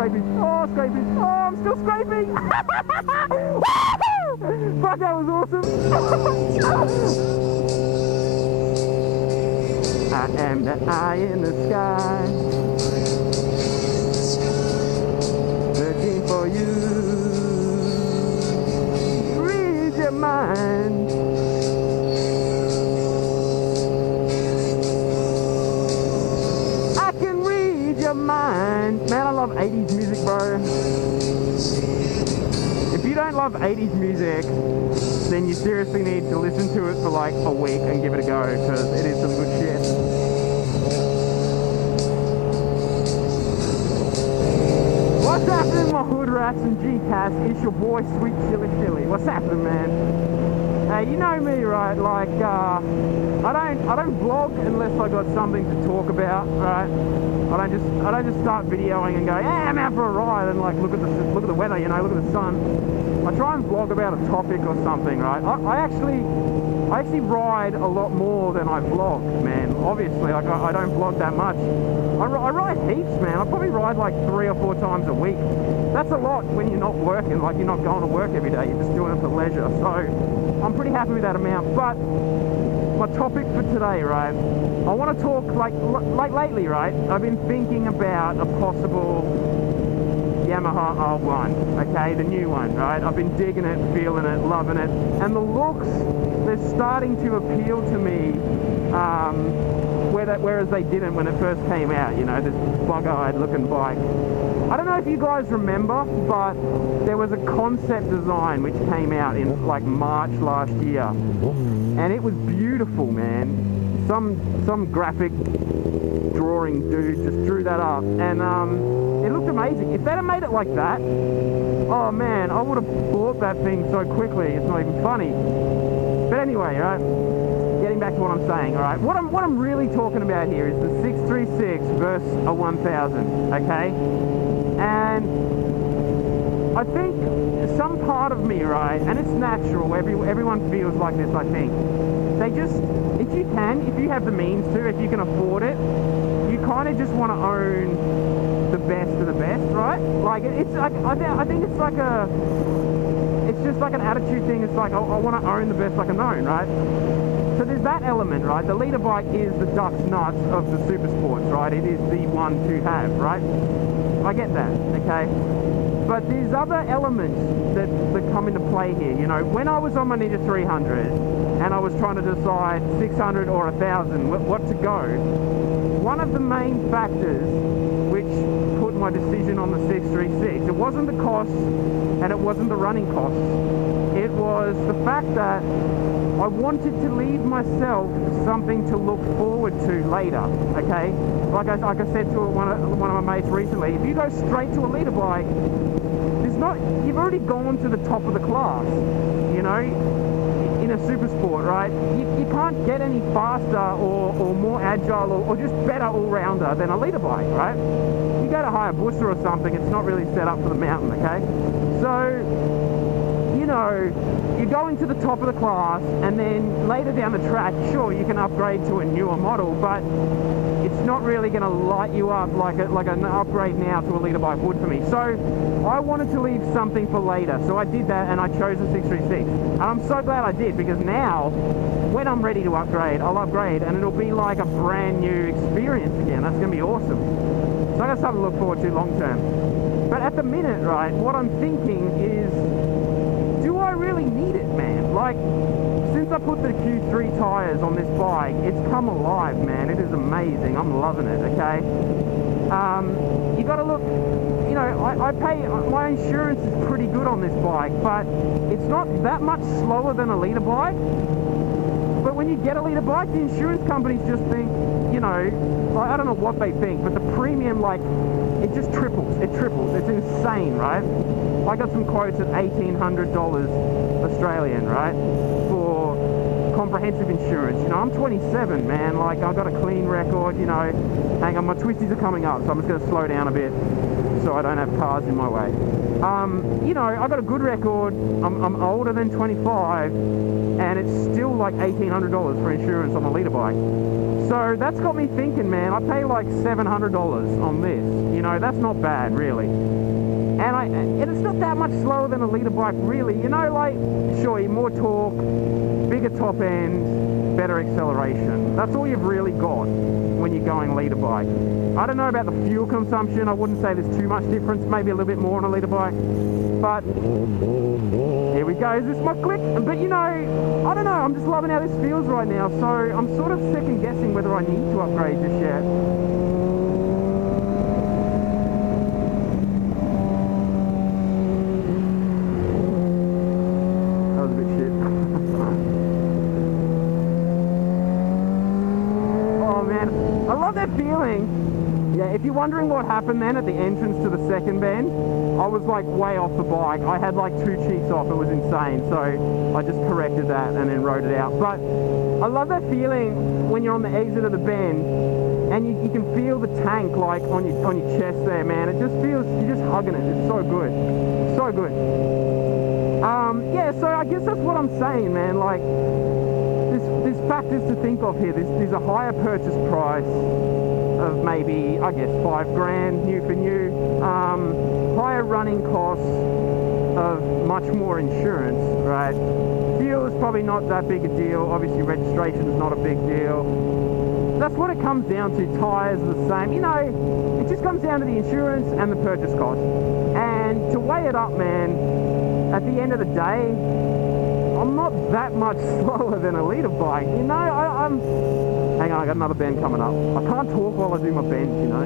scraping. Oh, scraping. Oh, I'm still scraping. Fuck, that was awesome. I am the eye in the sky, searching for you. Read your mind. I can read your mind. Man, I love 80s music, bro. If you don't love 80s music, then you seriously need to listen to it for like a week and give it a go, because it is some good shit. What's happening, my hood rats and G-Cats? It's your boy, Sweet Chili Chili. What's happening, man? Hey, you know me, right? Like, I don't vlog unless I got something to talk about, right? I don't just start videoing and go, yeah, I'm out for a ride, and like look at the weather, you know, look at the sun. I try and vlog about a topic or something, right? I actually ride a lot more than I vlog, man. Obviously, like I don't vlog that much. I ride heaps, man. I probably ride like 3 or 4 times a week. That's a lot when you're not working, like you're not going to work every day, you're just doing it for leisure. So I'm pretty happy with that amount. But my topic for today, right? I want to talk like lately, right? I've been thinking about a possible Yamaha R1, okay, the new one, right? I've been digging it, feeling it, loving it, and the looks, they're starting to appeal to me, whereas they didn't when it first came out, you know, this bug-eyed looking bike. I don't know if you guys remember, but there was a concept design which came out in like March last year, and it was beautiful, man. Some graphic drawing dude just drew that up, and it looked amazing. If they'd have made it like that, oh man, I would have bought that thing so quickly, it's not even funny. But anyway, right, getting back to what I'm saying, all right, what I'm really talking about here is the 636 versus a 1000, okay? And I think some part of me, right, and it's natural, everyone feels like this, I think. They just, if you have the means to, if you can afford it, you kind of just want to own the best of the best, right? Like, it's like, I think it's like it's just like an attitude thing. It's like, I want to own the best I can own, right? So there's that element, right? The leader bike is the duck's nuts of the super sports, right? It is the one to have, right? I get that, okay? But there's other elements that come into play here. You know, when I was on my Ninja 300 and I was trying to decide 600 or 1000, what to go, one of the main factors which put my decision on the 636, it wasn't the cost and it wasn't the running costs. It was the fact that I wanted to leave myself something to look forward to later, okay? Like I said to one of my mates recently, if you go straight to a leader bike, you've already gone to the top of the class, you know, in a super sport, right? You can't get any faster or more agile or just better all-rounder than a leader bike, right? You go to Hayabusa or something, it's not really set up for the mountain, okay? So, you know, you're going to the top of the class, and then later down the track, sure, you can upgrade to a newer model, but it's not really going to light you up like an upgrade now to a leader bike would for me. So I wanted to leave something for later, so I did that, and I chose the 636. And I'm so glad I did, because now, when I'm ready to upgrade, I'll upgrade, and it'll be like a brand new experience again. That's going to be awesome. So I got something to look forward to long term. But at the minute, right, what I'm thinking is, do I really need it, man? Like, since I put the Q3 tyres on this bike, it's come alive, man. It is amazing. I'm loving it, okay? You got to look, you know, I pay, my insurance is pretty good on this bike, but it's not that much slower than a leader bike. But when you get a leader bike, the insurance companies just think, you know, I don't know what they think, but the premium, like, it just triples. It triples. It's insane, right? I got some quotes at $1,800 Australian, right? For comprehensive insurance. You know, I'm 27, man. Like, I've got a clean record, you know. Hang on, my twisties are coming up, so I'm just going to slow down a bit so I don't have cars in my way. You know, I've got a good record. I'm older than 25, and it's still like $1,800 for insurance on a leader bike. So that's got me thinking, man, I pay like $700 on this. You know, that's not bad, really. And it's not that much slower than a litre bike, really. You know, like, sure, more torque, bigger top end, better acceleration. That's all you've really got when you're going litre bike. I don't know about the fuel consumption. I wouldn't say there's too much difference, maybe a little bit more on a litre bike. But here we go. Is this my click? But you know, I don't know. I'm just loving how this feels right now. So I'm sort of second guessing whether I need to upgrade just yet. That was a bit shit. Oh man, I love that feeling. Yeah, if you're wondering what happened then at the entrance to the second bend, I was like way off the bike. I had like 2 cheeks off. It was insane. So I just corrected that and then rode it out. But I love that feeling when you're on the exit of the bend and you can feel the tank like on your chest there, man. It just feels, you're just hugging it. It's so good. So good. Yeah, so I guess that's what I'm saying, man. Like, there's factors to think of here. There's a higher purchase price of maybe, I guess, $5 grand new for new. Higher running costs of much more insurance, right? Fuel is probably not that big a deal. Obviously registration is not a big deal. That's what it comes down to. Tires are the same. You know, it just comes down to the insurance and the purchase cost. And to weigh it up, man, at the end of the day, I'm not that much slower than a litre bike. You know, I'm... Hang on, I got another bend coming up. I can't talk while I do my bends, you know.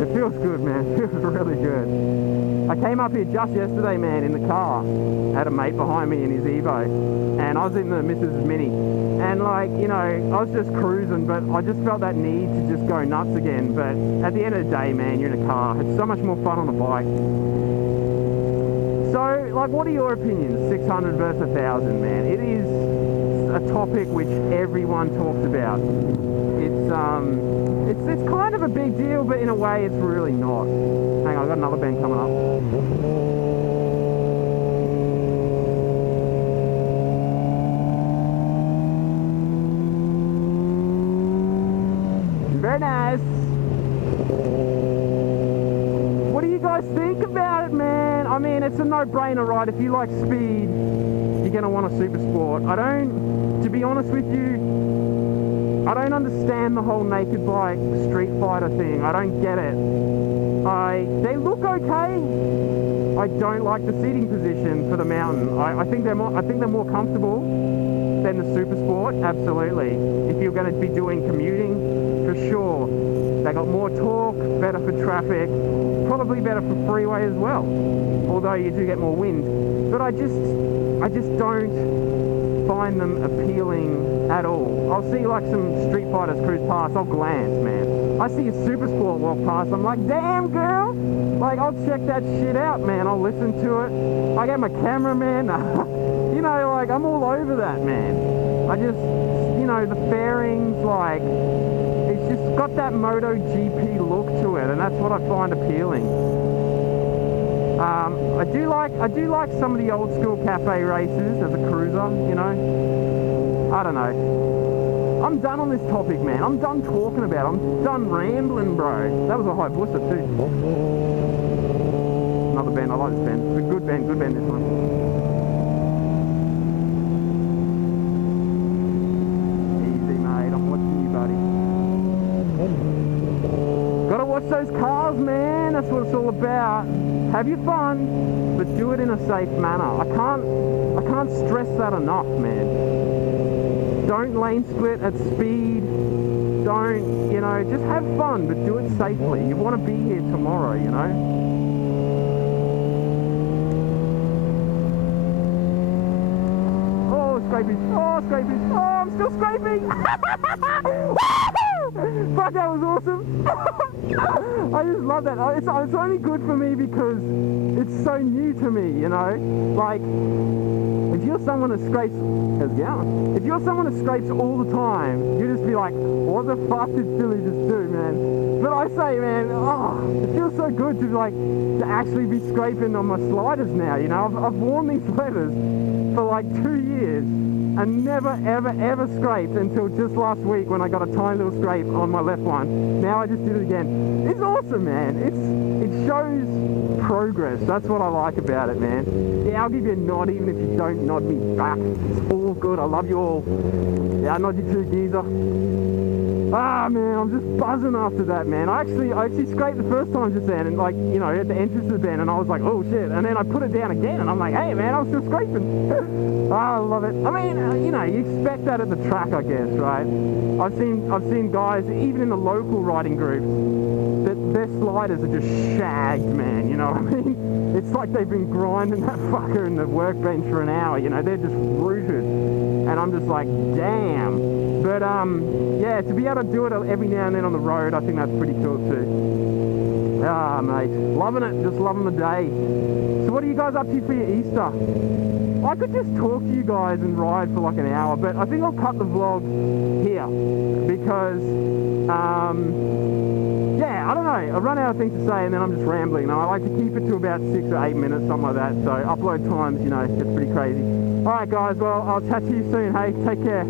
It feels good, man. It feels really good. I came up here just yesterday, man, in the car. I had a mate behind me in his Evo, and I was in the Mrs. Mini. And like, you know, I was just cruising, but I just felt that need to just go nuts again. But at the end of the day, man, you're in a car. It's so much more fun on a bike. So, like, what are your opinions? 600 versus 1,000, man. It is a topic which everyone talks about. It's kind of a big deal, but in a way it's really not. Hang on, I've got another bend coming up. Very nice. What do you guys think about it, man? I mean, it's a no-brainer, right? If you like speed, you're going to want a super sport. To be honest with you, I don't understand the whole naked bike Street Fighter thing. I don't get it. They look okay. I don't like the seating position for the mountain. I think they're more comfortable than the super sport. Absolutely. If you're going to be doing commuting, for sure. They got more torque, better for traffic, probably better for freeway as well. Although you do get more wind. But I just don't find them appealing at all. I'll see like some Street Fighters cruise past, I'll glance, man. I see a super sport walk past, I'm like, damn girl! Like, I'll check that shit out, man. I'll listen to it. I get my cameraman. You know, like, I'm all over that, man. I just, you know, the fairings, like, it's just got that MotoGP look to it, and that's what I find appealing. I do like some of the old school cafe races as a cruiser, you know. I don't know. I'm done on this topic, man. I'm done talking about it. I'm done rambling, bro. That was a high booster too. Another bend. I like this bend. It's a good bend this one. Easy, mate. I'm watching you, buddy. Gotta watch those cars, man. That's what it's all about. Have your fun, but do it in a safe manner. I can't stress that enough, man. Don't lane split at speed. Don't, you know, just have fun, but do it safely. You want to be here tomorrow, you know? Oh, scraping. Oh, scraping. Oh, I'm still scraping. Woohoo! Fuck, that was awesome. I just love that. It's only good for me because it's so new to me, you know? Like, if you're someone that scrapes, how's it going? If you're someone that scrapes all the time, you just be like, what the fuck did Philly just do, man? But I say, man, oh, it feels so good to like, to actually be scraping on my sliders now, you know? I've worn these leathers for like 2 years and never, ever, ever scraped until just last week when I got a tiny little scrape on my left one. Now I just did it again. It's awesome, man. It shows progress. That's what I like about it, man. Yeah, I'll give you a nod even if you don't nod me back. It's all good. I love you all. Yeah, I nod you too, geezer. Ah, man, I'm just buzzing after that, man. I actually scraped the first time just then, and like, you know, at the entrance of the bend, and I was like, oh shit, and then I put it down again, and I'm like, hey man, I'm still scraping. I love it. I mean, you know, you expect that at the track, I guess, right? I've seen guys, even in the local riding groups, that their sliders are just shagged, man, you know what I mean? It's like they've been grinding that fucker in the workbench for an hour, you know, they're just rooted. And I'm just like, damn. But yeah, to be able to do it every now and then on the road, I think that's pretty cool too. Ah, mate, loving it, just loving the day. So what are you guys up to for your Easter? I could just talk to you guys and ride for like an hour, but I think I'll cut the vlog here because, yeah, I don't know, I've run out of things to say and then I'm just rambling. Now, I like to keep it to about 6 or 8 minutes, something like that, so upload times, you know, it's pretty crazy. Alright guys, well, I'll chat to you soon, hey, take care.